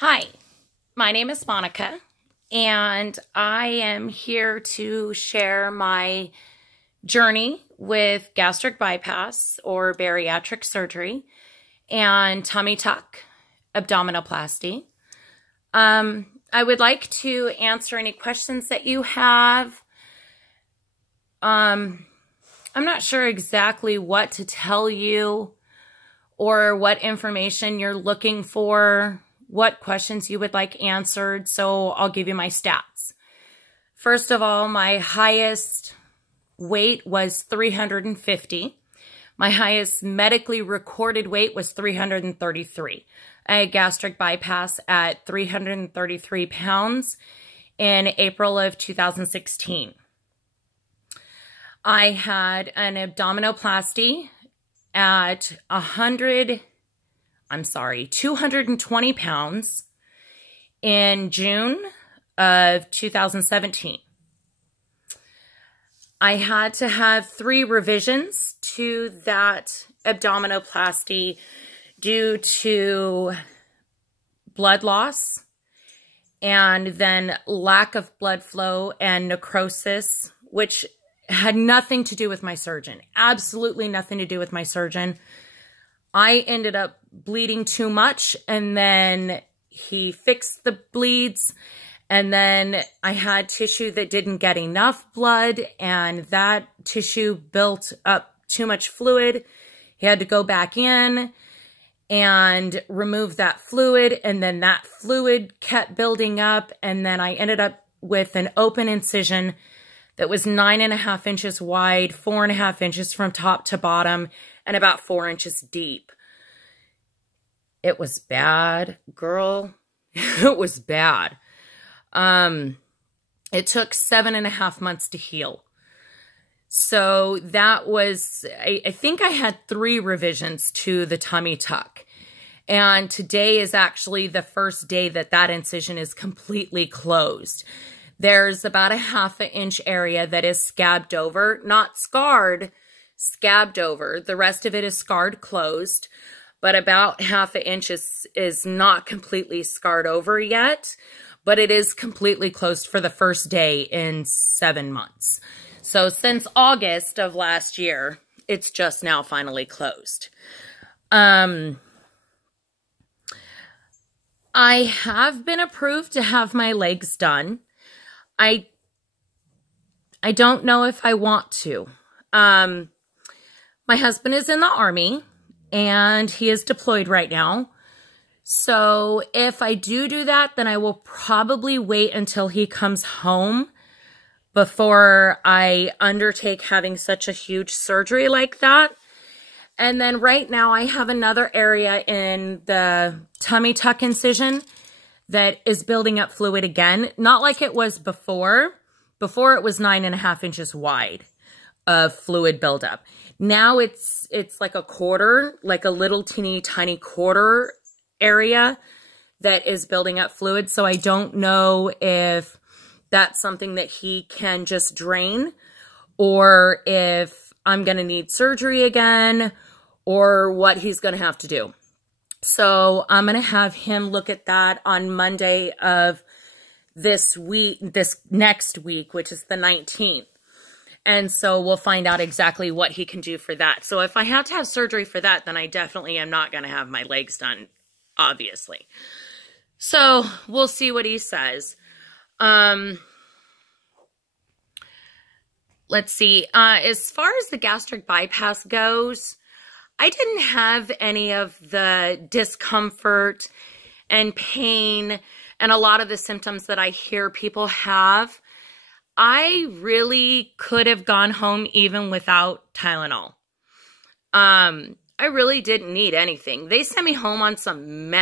Hi, my name is Monica, and I am here to share my journey with gastric bypass or bariatric surgery and tummy tuck abdominoplasty. I would like to answer any questions that you have. I'm not sure exactly what to tell you or what information you're looking for, what questions you would like answered, so I'll give you my stats. First of all, my highest weight was 350. My highest medically recorded weight was 333. I had gastric bypass at 333 pounds in April of 2016. I had an abdominoplasty at 220 pounds in June of 2017. I had to have 3 revisions to that abdominoplasty due to blood loss and then lack of blood flow and necrosis, which had nothing to do with my surgeon. Absolutely nothing to do with my surgeon. I ended up bleeding too much, and then he fixed the bleeds, and then I had tissue that didn't get enough blood, and that tissue built up too much fluid. He had to go back in and remove that fluid, and then that fluid kept building up, and then I ended up with an open incision that was 9.5 inches wide, 4.5 inches from top to bottom, and about 4 inches deep. It was bad, girl. It was bad. It took 7.5 months to heal. So that was, I think I had 3 revisions to the tummy tuck. And today is actually the first day that that incision is completely closed. There's about a 1/2 inch area that is scabbed over, not scarred, scabbed over. The rest of it is scarred closed, but about 1/2 inch is not completely scarred over yet, but it is completely closed for the first day in 7 months. So since August of last year, it's just now finally closed. I have been approved to have my legs done. I don't know if I want to. My husband is in the Army, and he is deployed right now. So if I do that, then I will probably wait until he comes home before I undertake having such a huge surgery like that. And then right now I have another area in the tummy tuck incision that is building up fluid again. Not like it was before. Before it was 9.5 inches wide of fluid buildup. Now it's like a quarter, like a little teeny tiny quarter area that is building up fluid. So I don't know if that's something that he can just drain, or if I'm going to need surgery again, or what he's going to have to do. So I'm going to have him look at that on Monday of this next week, which is the 19th. And so we'll find out exactly what he can do for that. So if I have to have surgery for that, then I definitely am not going to have my legs done, obviously. So we'll see what he says. Let's see. As far as the gastric bypass goes, I didn't have any of the discomfort and pain and a lot of the symptoms that I hear people have. I really could have gone home even without Tylenol. I really didn't need anything. They sent me home on some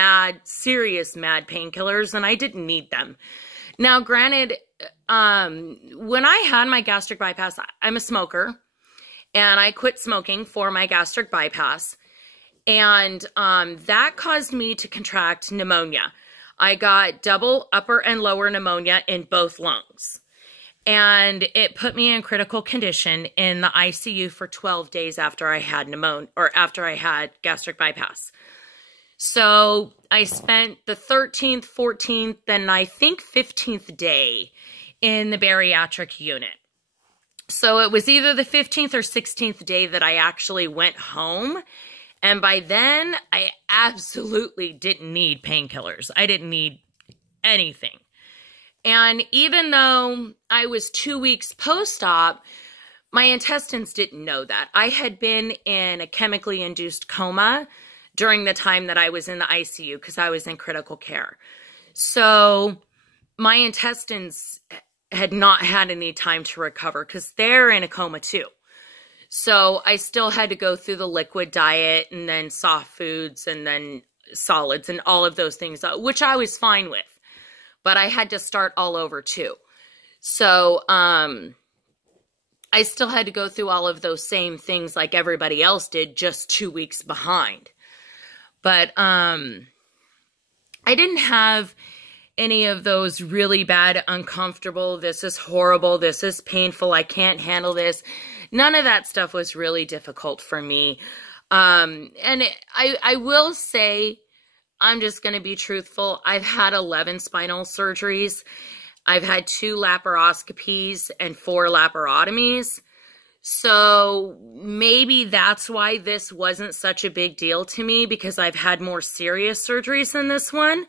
serious mad painkillers, and I didn't need them. Now, granted, when I had my gastric bypass, I'm a smoker. And I quit smoking for my gastric bypass. And that caused me to contract pneumonia. I got double upper and lower pneumonia in both lungs. And it put me in critical condition in the ICU for 12 days after I had pneumonia, or after I had gastric bypass. So I spent the 13th, 14th, and I think 15th day in the bariatric unit. So it was either the 15th or 16th day that I actually went home. And by then, I absolutely didn't need painkillers. I didn't need anything. And even though I was 2 weeks post-op, my intestines didn't know that. I had been in a chemically induced coma during the time that I was in the ICU because I was in critical care. So my intestines had not had any time to recover because they're in a coma too. So I still had to go through the liquid diet and then soft foods and then solids and all of those things, which I was fine with. But I had to start all over too. So I still had to go through all of those same things like everybody else did, just 2 weeks behind. But I didn't have any of those really bad, uncomfortable, this is horrible, this is painful, I can't handle this. None of that stuff was really difficult for me. I will say, I'm just going to be truthful, I've had 11 spinal surgeries. I've had 2 laparoscopies and 4 laparotomies. So maybe that's why this wasn't such a big deal to me, because I've had more serious surgeries than this one.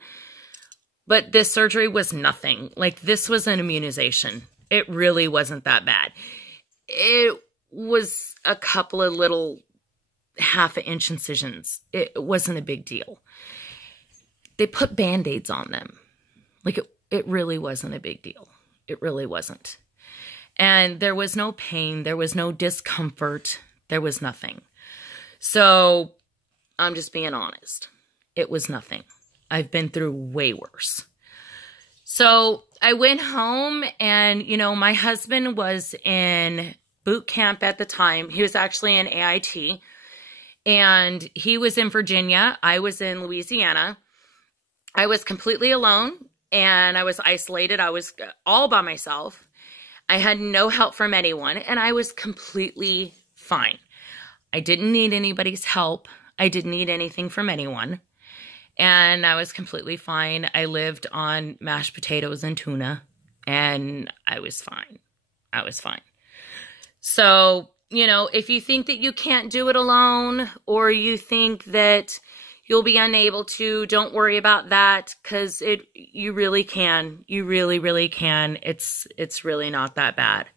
But this surgery was nothing. Like, this was an immunization. It really wasn't that bad. It was a couple of little half-inch incisions. It wasn't a big deal. They put Band-Aids on them. Like, it really wasn't a big deal. It really wasn't. And there was no pain. There was no discomfort. There was nothing. So I'm just being honest. It was nothing. I've been through way worse. So I went home and, you know, my husband was in boot camp at the time. He was actually in AIT. And he was in Virginia. I was in Louisiana. I was completely alone. And I was isolated. I was all by myself. I had no help from anyone. And I was completely fine. I didn't need anybody's help. I didn't need anything from anyone. And I was completely fine. I lived on mashed potatoes and tuna. And I was fine. I was fine. So, you know, if you think that you can't do it alone, or you think that you'll be unable to, don't worry about that, because you really can. You really, really can. It's really not that bad.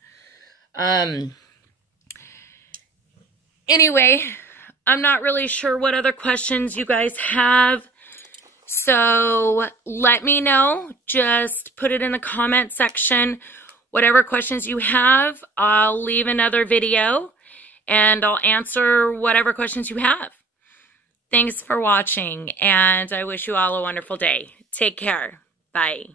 Anyway, I'm not really sure what other questions you guys have. So let me know. Just put it in the comment section. Whatever questions you have, I'll leave another video and I'll answer whatever questions you have. Thanks for watching, and I wish you all a wonderful day. Take care. Bye.